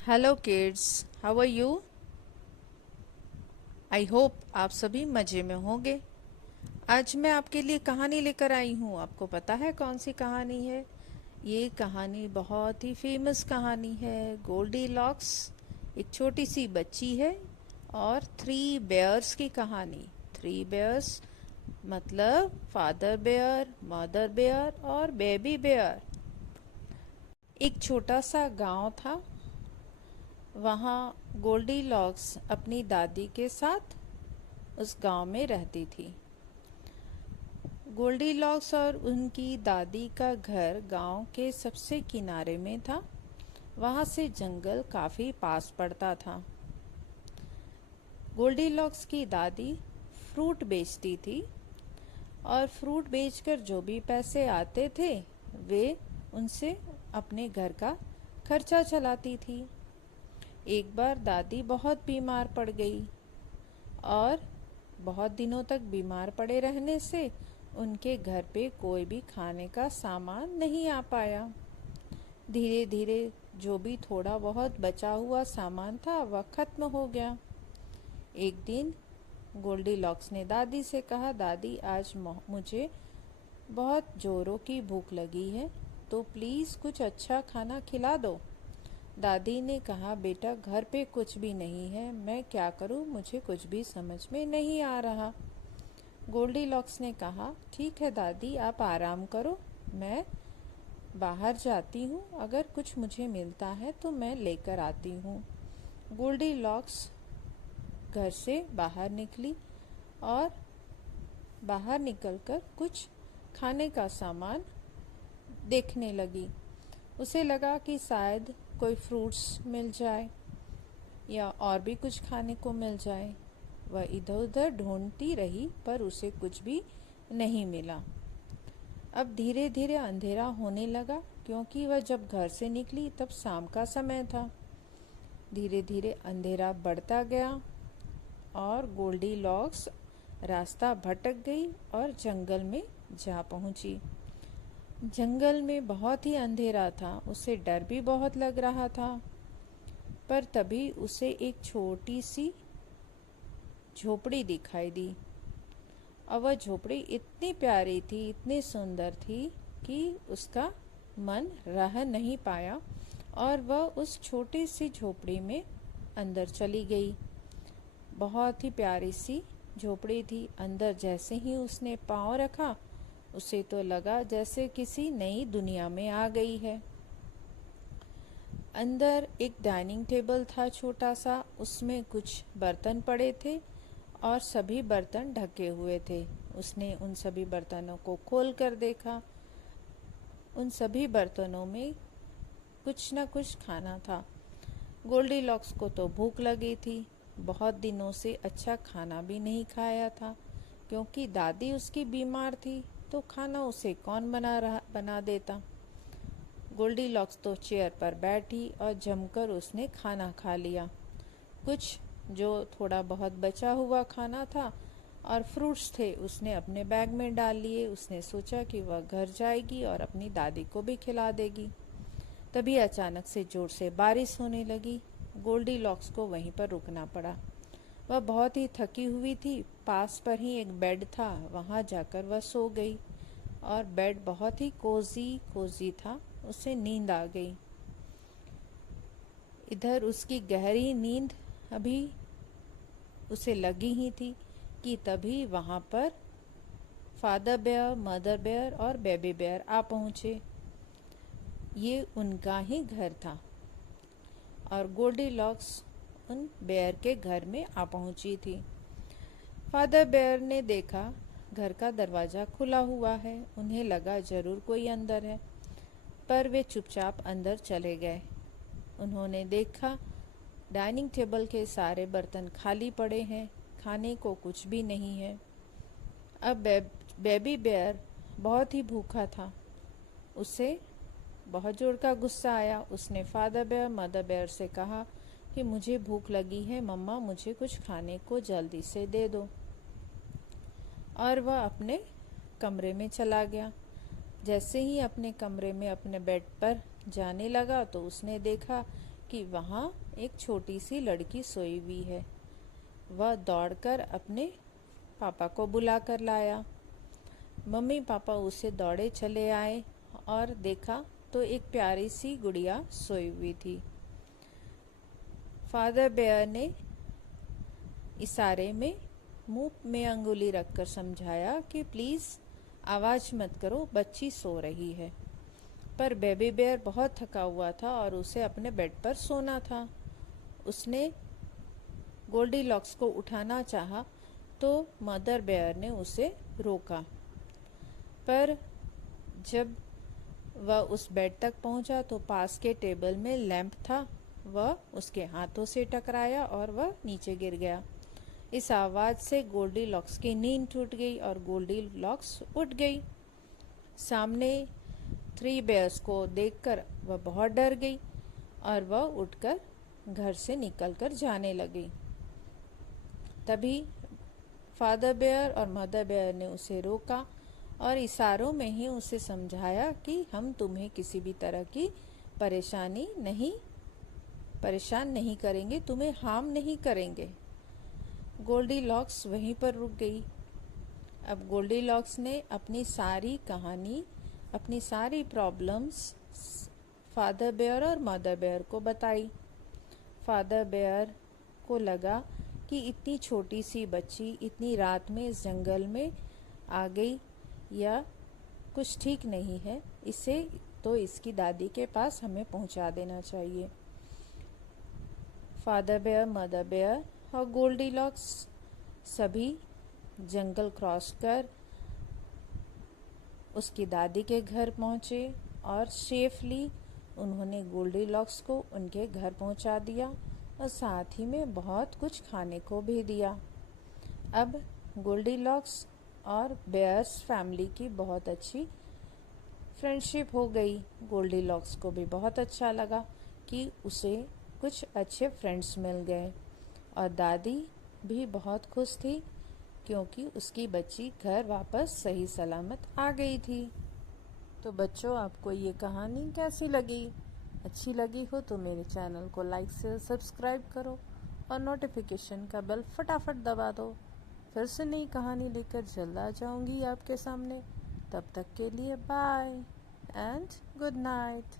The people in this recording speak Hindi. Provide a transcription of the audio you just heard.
Hello kids, how are you? I hope आप सभी मज़े में होंगे। आज मैं आपके लिए कहानी लेकर आई हूँ। आपको पता है कौन सी कहानी है? ये कहानी बहुत ही फेमस कहानी है। गोल्डी लॉक्स एक छोटी सी बच्ची है और थ्री बेयर्स की कहानी। थ्री बेयर्स मतलब फादर बेयर, मदर बेयर और बेबी बेयर। एक छोटा सा गांव था। वहाँ गोल्डी लॉक्स अपनी दादी के साथ उस गांव में रहती थी। गोल्डी लॉक्स और उनकी दादी का घर गांव के सबसे किनारे में था। वहाँ से जंगल काफ़ी पास पड़ता था। गोल्डी लॉक्स की दादी फ्रूट बेचती थी और फ्रूट बेचकर जो भी पैसे आते थे वे उनसे अपने घर का खर्चा चलाती थी। एक बार दादी बहुत बीमार पड़ गई और बहुत दिनों तक बीमार पड़े रहने से उनके घर पे कोई भी खाने का सामान नहीं आ पाया। धीरे धीरे जो भी थोड़ा बहुत बचा हुआ सामान था वह खत्म हो गया। एक दिन गोल्डी लॉक्स ने दादी से कहा, दादी आज मुझे बहुत जोरों की भूख लगी है, तो प्लीज़ कुछ अच्छा खाना खिला दो। दादी ने कहा, बेटा घर पे कुछ भी नहीं है, मैं क्या करूं, मुझे कुछ भी समझ में नहीं आ रहा। गोल्डी लॉक्स ने कहा, ठीक है दादी, आप आराम करो, मैं बाहर जाती हूँ, अगर कुछ मुझे मिलता है तो मैं लेकर आती हूँ। गोल्डी लॉक्स घर से बाहर निकली और बाहर निकलकर कुछ खाने का सामान देखने लगी। उसे लगा कि शायद कोई फ्रूट्स मिल जाए या और भी कुछ खाने को मिल जाए। वह इधर उधर ढूंढती रही पर उसे कुछ भी नहीं मिला। अब धीरे धीरे अंधेरा होने लगा, क्योंकि वह जब घर से निकली तब शाम का समय था। धीरे धीरे अंधेरा बढ़ता गया और गोल्डी लॉक्स रास्ता भटक गई और जंगल में जा पहुंची। जंगल में बहुत ही अंधेरा था, उसे डर भी बहुत लग रहा था। पर तभी उसे एक छोटी सी झोपड़ी दिखाई दी और वह झोपड़ी इतनी प्यारी थी, इतनी सुंदर थी कि उसका मन रह नहीं पाया और वह उस छोटी सी झोपड़ी में अंदर चली गई। बहुत ही प्यारी सी झोपड़ी थी। अंदर जैसे ही उसने पाँव रखा उसे तो लगा जैसे किसी नई दुनिया में आ गई है। अंदर एक डाइनिंग टेबल था छोटा सा, उसमें कुछ बर्तन पड़े थे और सभी बर्तन ढके हुए थे। उसने उन सभी बर्तनों को खोल कर देखा। उन सभी बर्तनों में कुछ न कुछ खाना था। गोल्डी लॉक्स को तो भूख लगी थी, बहुत दिनों से अच्छा खाना भी नहीं खाया था, क्योंकि दादी उसकी बीमार थी तो खाना उसे कौन बना देता। गोल्डी लॉक्स तो चेयर पर बैठी और जमकर उसने खाना खा लिया। कुछ जो थोड़ा बहुत बचा हुआ खाना था और फ्रूट्स थे उसने अपने बैग में डाल लिए। उसने सोचा कि वह घर जाएगी और अपनी दादी को भी खिला देगी। तभी अचानक से जोर से बारिश होने लगी। गोल्डी लॉक्स को वहीं पर रुकना पड़ा। वह बहुत ही थकी हुई थी। पास पर ही एक बेड था, वहां जाकर वह सो गई और बेड बहुत ही कोजी कोजी था। उसे नींद आ गई। इधर उसकी गहरी नींद अभी उसे लगी ही थी कि तभी वहां पर फादर बेयर, मदर बेयर और बेबी बेयर आ पहुंचे। ये उनका ही घर था और गोल्डी लॉक्स उन बेयर के घर में आ पहुंची थी। फादर बेयर ने देखा घर का दरवाज़ा खुला हुआ है। उन्हें लगा जरूर कोई अंदर है, पर वे चुपचाप अंदर चले गए। उन्होंने देखा डाइनिंग टेबल के सारे बर्तन खाली पड़े हैं, खाने को कुछ भी नहीं है। अब बेबी बेयर बहुत ही भूखा था। उसे बहुत जोर का गुस्सा आया। उसने फादर बेयर, मदर बेयर से कहा कि मुझे भूख लगी है मम्मा, मुझे कुछ खाने को जल्दी से दे दो। और वह अपने कमरे में चला गया। जैसे ही अपने कमरे में अपने बेड पर जाने लगा तो उसने देखा कि वहाँ एक छोटी सी लड़की सोई हुई है। वह दौड़कर अपने पापा को बुला कर लाया। मम्मी पापा उसे दौड़े चले आए और देखा तो एक प्यारी सी गुड़िया सोई हुई थी। फादर बेयर ने इशारे में मुंह में अंगुली रखकर समझाया कि प्लीज आवाज मत करो, बच्ची सो रही है। पर बेबी बेयर बहुत थका हुआ था और उसे अपने बेड पर सोना था। उसने गोल्डीलॉक्स को उठाना चाहा तो मदर बेयर ने उसे रोका। पर जब वह उस बेड तक पहुंचा तो पास के टेबल में लैंप था। वह उसके हाथों से टकराया और वह नीचे गिर गया। इस आवाज से गोल्डीलॉक्स की नींद टूट गई और गोल्डीलॉक्स उठ गई। सामने थ्री बेयर्स को देखकर वह बहुत डर गई और वह उठकर घर से निकलकर जाने लगी। तभी फादर बेयर और मदर बेयर ने उसे रोका और इशारों में ही उसे समझाया कि हम तुम्हें किसी भी तरह की परेशान नहीं करेंगे, तुम्हें हार्म नहीं करेंगे। गोल्डीलॉक्स वहीं पर रुक गई। अब गोल्डीलॉक्स ने अपनी सारी कहानी, अपनी सारी प्रॉब्लम्स फादर बेयर और मदर बेयर को बताई। फादर बेयर को लगा कि इतनी छोटी सी बच्ची इतनी रात में इस जंगल में आ गई या कुछ ठीक नहीं है, इसे तो इसकी दादी के पास हमें पहुंचा देना चाहिए। फादर बेयर, मदर बेयर और गोल्डीलॉक्स सभी जंगल क्रॉस कर उसकी दादी के घर पहुंचे और सेफली उन्होंने गोल्डीलॉक्स को उनके घर पहुंचा दिया और साथ ही में बहुत कुछ खाने को भी दिया। अब गोल्डीलॉक्स और बेयर्स फैमिली की बहुत अच्छी फ्रेंडशिप हो गई। गोल्डीलॉक्स को भी बहुत अच्छा लगा कि उसे कुछ अच्छे फ्रेंड्स मिल गए और दादी भी बहुत खुश थी क्योंकि उसकी बच्ची घर वापस सही सलामत आ गई थी। तो बच्चों, आपको ये कहानी कैसी लगी? अच्छी लगी हो तो मेरे चैनल को लाइक से सब्सक्राइब करो और नोटिफिकेशन का बेल फटाफट दबा दो। फिर से नई कहानी लेकर जल्द आ जाऊंगी आपके सामने। तब तक के लिए बाय एंड गुड नाइट।